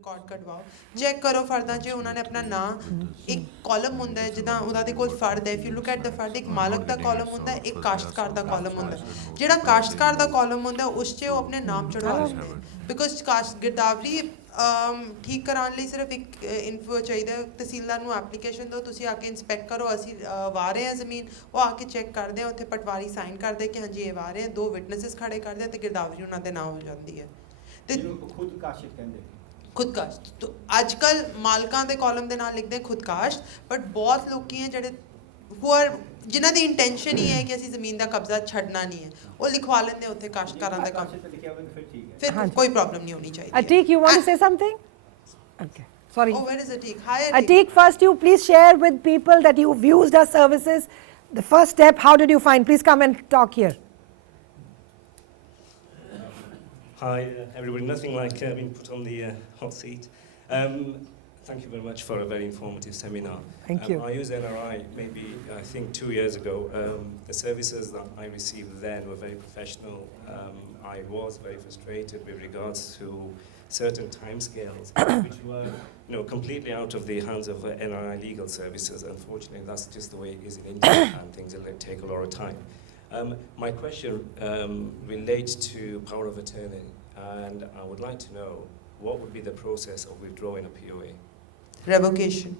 Record ਕਢਵਾਓ check ਕਰੋ ਫਰਦਾਂ 'ਚ ਉਹਨਾਂ ਨੇ ਆਪਣਾ ਨਾਂ ਇੱਕ ਕਾਲਮ ਹੁੰਦਾ ਹੈ ਜਿੱਦਾਂ ਉਹਨਾਂ ਦੇ ਕੋਲ ਫਰਦ ਹੈ if you look at the ਫਰਦ ਇੱਕ ਮਾਲਕ ਦਾ ਕਾਲਮ ਹੁੰਦਾ ਇੱਕ ਕਾਸ਼ਤਕਾਰ ਦਾ ਕਾਲਮ ਹੁੰਦਾ ਜਿਹੜਾ ਕਾਸ਼ਤਕਾਰ ਦਾ ਕਾਲਮ ਹੁੰਦਾ ਉਸ 'ਚ ਉਹ ਆਪਣੇ ਨਾਮ ਚੜਵਾ ਲੈਂਦੇ ਬਿਕੋਜ਼ ਗਿਰਦਾਵਰੀ ਠੀਕ ਕਰਾਉਣ ਲਈ ਸਿਰਫ ਇੱਕ ਇਨਫੋ ਚਾਹੀਦਾ ਤਹਿਸੀਲਦਾਰ ਨੂੰ ਐਪਲੀਕੇਸ਼ਨ ਦਿਓ ਤੁਸੀਂ ਆ ਕੇ ਇੰਸਪੈਕਟ ਕਰੋ ਅਸੀਂ ਵਾਹ ਰਹੇ ਹਾਂ ਜ਼ਮੀਨ ਉਹ ਆ ਕੇ ਚੈੱਕ ਕਰਦੇ ਆ ਉੱਥੇ ਪਟਵਾਰੀ ਸਾਈਨ ਕਰਦੇ ਕਿ ਹਾਂਜੀ ਇਹ ਵਾਹ ਰਹੇ ਆ 2 ਵਿਟਨੈਸਸ ਖੜੇ ਕਰਦੇ ਤੇ ਗਿਰਦਾਵਰੀ ਉਹਨਾਂ ਦੇ ਨਾਂ ਹੋ ਜਾਂਦੀ ਹੈ ਤੇ ਖੁਦ ਕਾਸ਼ਤ ਕਹਿੰਦੇ ਖੁਦਕਾਸ਼ਤ तो ਅੱਜ-ਕੱਲ ਮਾਲਕਾਂ ਦੇ ਕਾਲਮ ਦੇ ਨਾਲ ਲਿਖਦੇ ਖੁਦਕਾਸ਼ਤ ਬਟ ਬਹੁਤ ਲੋਕੀ ਹੈ ਜਿਹੜੇ ਜਿਨ੍ਹਾਂ ਦੀ ਇੰਟੈਂਸ਼ਨ ਹੀ ਹੈ ਕਿ ਅਸੀਂ ਜ਼ਮੀਨ ਦਾ ਕਬਜ਼ਾ ਛੱਡਣਾ ਨਹੀਂ ਹੈ ਉਹ ਲਿਖਵਾ ਲੈਂਦੇ ਉੱਥੇ ਕਾਸ਼ਤਕਾਰਾਂ ਦਾ ਕੰਮ ਫਿਰ ਕੋਈ ਪ੍ਰੋਬਲਮ ਨਹੀਂ ਹੋਣੀ ਚਾਹੀਦੀ Atik, you want to say something? Okay. Sorry. Oh, where is Atik? Hi, Atik, first you please share with people that you've used our services. The first step, how did you find? Please come and talk here. Hi, everybody. Nothing like being put on the hot seat. Thank you very much for a very informative seminar. Thank you. I used NRI maybe, I think, 2 years ago. The services that I received then were very professional. I was very frustrated with regards to certain timescales, which were completely out of the hands of NRI Legal Services. Unfortunately, that's just the way it is in India, and things will take a lot of time. My question relates to power of attorney, and I would like to know what would be the process of withdrawing a POA? Revocation.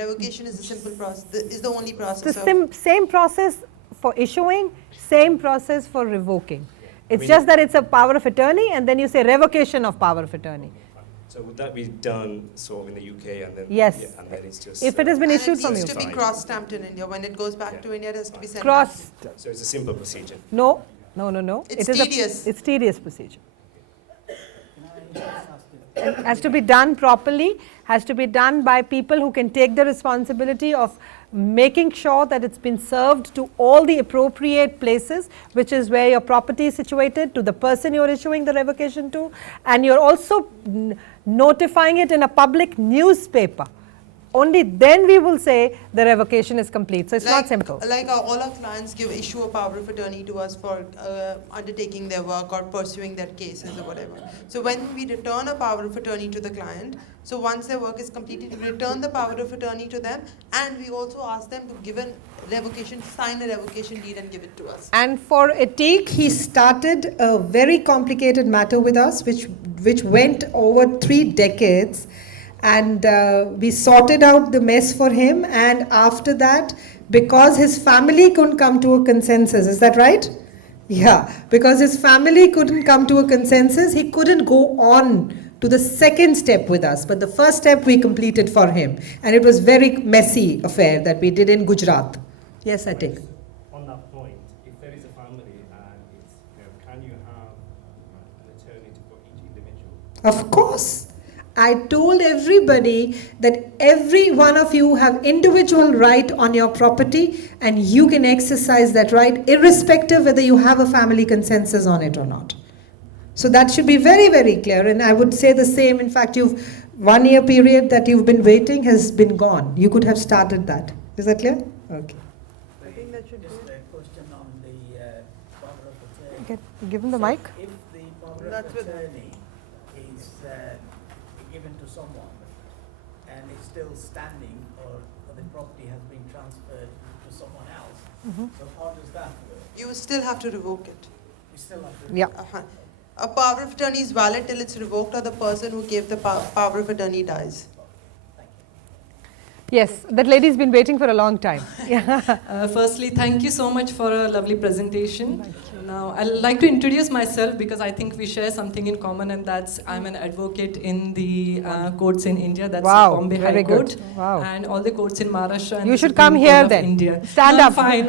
Revocation is a simple process. Is the only process. The same process for issuing, same process for revoking. It's just that it's a power of attorney, and then you say revocation of power of attorney. So would that be done sort of in the UK and then? Yes. Yeah, and then it's just. If it has been issued from you. It needs to be cross-stamped in India. When it goes back to India, it has to be sent Cross. back. So it's a simple procedure. No. It's tedious. It's tedious procedure. It has to be done properly, has to be done by people who can take the responsibility of making sure that it's been served to all the appropriate places, which is where your property is situated, to the person you're issuing the revocation to, and you're also notifying it in a public newspaper. Only then we will say the revocation is complete. So it's not simple. Like all our clients issue a power of attorney to us for undertaking their work or pursuing their cases or whatever. So when we return a power of attorney to the client, so once their work is completed, we return the power of attorney to them, and we also ask them to give a revocation, sign a revocation deed and give it to us. And for Atik, he started a very complicated matter with us, which went over 3 decades. And we sorted out the mess for him, and after that, because his family couldn't come to a consensus, is that right? Yeah, because his family couldn't come to a consensus, he couldn't go on to the second step with us, but the first step we completed for him, and it was very messy affair that we did in Gujarat. Yes, Atik. On that point, if there is a family and it's, can you have an attorney for each individual? Of course. I told everybody that every one of you have individual right on your property, and you can exercise that right irrespective whether you have a family consensus on it or not. So that should be very, very clear, and I would say the same. In fact, 1 year period that you've been waiting has been gone. You could have started that. Is that clear? Okay. I think that should Just a question on the power of attorney. be. Give him the mic. If the power of attorney is given to someone and it's still standing, or the property has been transferred to someone else, so how does that work? You still have to revoke it. We still have to. Yeah. A power of attorney is valid till it's revoked or the person who gave the power of attorney dies. Yes, that lady's been waiting for a long time. Firstly, thank you so much for a lovely presentation. Now, I'd like to introduce myself because I think we share something in common, and that's I'm an advocate in the courts in India. That's Wow, Bombay very High Court, good. Wow. and all the courts in Maharashtra. And You the should Supreme come Court here of then. India. Stand No, up. I'm fine.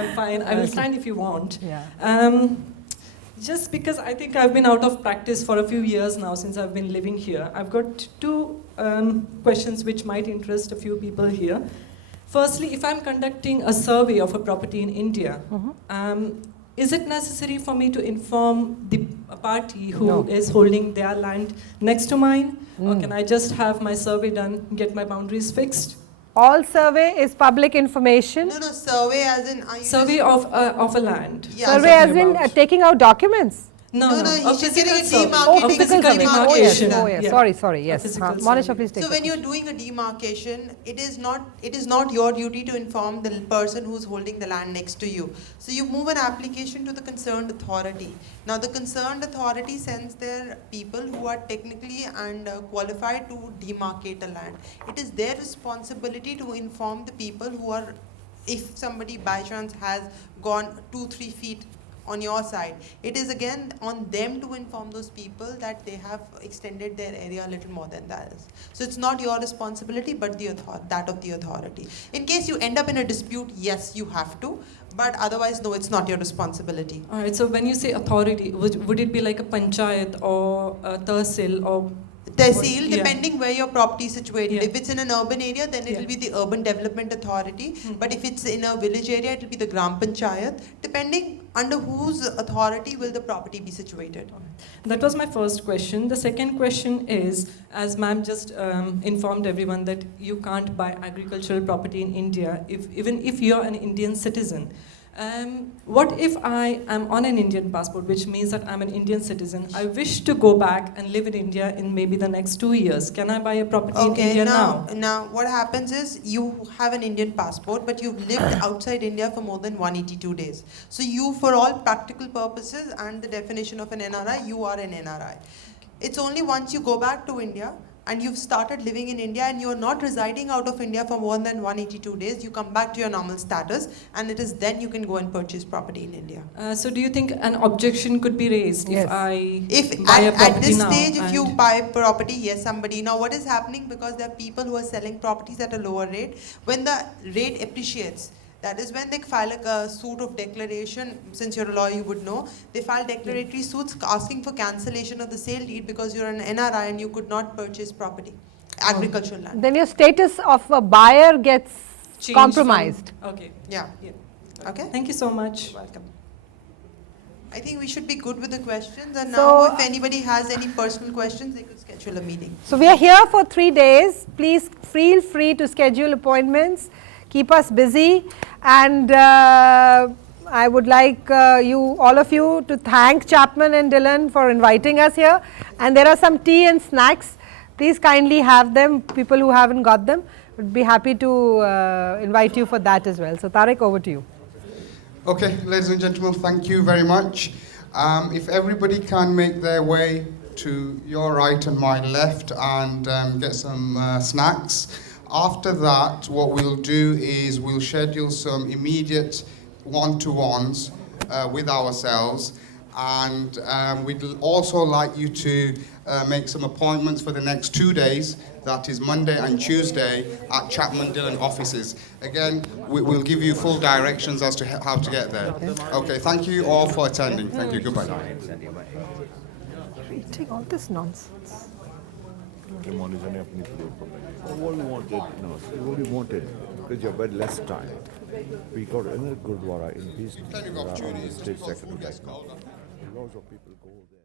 I'm fine. I will Okay. stand if you want. Yeah. Just because I think I've been out of practice for a few years now since I've been living here, I've got 2 questions which might interest a few people here. Firstly, if I'm conducting a survey of a property in India, is it necessary for me to inform the party who is holding their land next to mine? Or can I just have my survey done, get my boundaries fixed? All survey is public information. No, survey as in... Survey of a land. Yeah, Survey as in taking out documents. No, No, no, no, a he's just getting a physical survey. demarcating- A physical physical demarcation. demarcation. Oh, yes. Yeah. Sorry, A yes. physical Monisha, survey. please take So the when you're question. doing a demarcation, it is not your duty to inform the person who's holding the land next to you. So you move an application to the concerned authority. Now the concerned authority sends their people who are technically and qualified to demarcate a land. It is their responsibility to inform the people who are, if somebody by chance has gone 2-3 feet on your side, it is again on them to inform those people that they have extended their area a little more than that is. So it's not your responsibility, but that of the authority. In case you end up in a dispute, yes, you have to, but otherwise, no, it's not your responsibility. All right, so when you say authority, would it be like a panchayat or a tahsil or Tehsil, Yeah. depending where your property is situated. Yeah. If it's in an urban area, then it Yeah. will be the Urban Development Authority. But if it's in a village area, it will be the Gram Panchayat. Depending under whose authority will the property be situated. That was my first question. The second question is, as ma'am just informed everyone that you can't buy agricultural property in India, even if you're an Indian citizen. What if I am on an Indian passport, which means that I'm an Indian citizen? I wish to go back and live in India in maybe the next 2 years. Can I buy a property in India now what happens is you have an Indian passport, but you've lived outside India for more than 182 days. So you, for all practical purposes and the definition of an NRI, you are an NRI. It's only once you go back to India and you've started living in India and you're not residing out of India for more than 182 days, you come back to your normal status, and it is then you can go and purchase property in India. So do you think an objection could be raised Yes. if I If buy a at property this now stage, if you and- buy property, yes, somebody. Now what is happening, because there are people who are selling properties at a lower rate, when the rate appreciates, that is when they file a suit of declaration. Since you're a lawyer, you would know. They file declaratory suits asking for cancellation of the sale deed because you're an NRI and you could not purchase property, agricultural land. Then your status of a buyer gets Changed compromised. from- Okay. Yeah. Yeah. Okay. Thank you so much. Welcome. I think we should be good with the questions, and So, now if anybody has any personal questions, they could schedule a meeting. So we are here for 3 days. Please feel free to schedule appointments. Keep us busy, and I would like all of you to thank Chapman and Dylan for inviting us here. And there are some tea and snacks. Please kindly have them. People who haven't got them, would be happy to invite you for that as well. So Tariq, over to you. Okay, ladies and gentlemen, thank you very much. If everybody can make their way to your right and my left and get some snacks. After that, what we'll do is we'll schedule some immediate one-to-ones with ourselves, and we'd also like you to make some appointments for the next 2 days. That is Monday and Tuesday at Chapman Dillon offices. Again, we'll give you full directions as to how to get there. Okay, thank you all for attending. Thank you, goodbye. Reading all this nonsense. Monisha ने अपनी floor पर लगाई. What we wanted, no, what we wanted, because you had less time. We got another Gurdwara in Peace. Plenty of opportunities. State secretary. Who gets called on? Lots of people go there.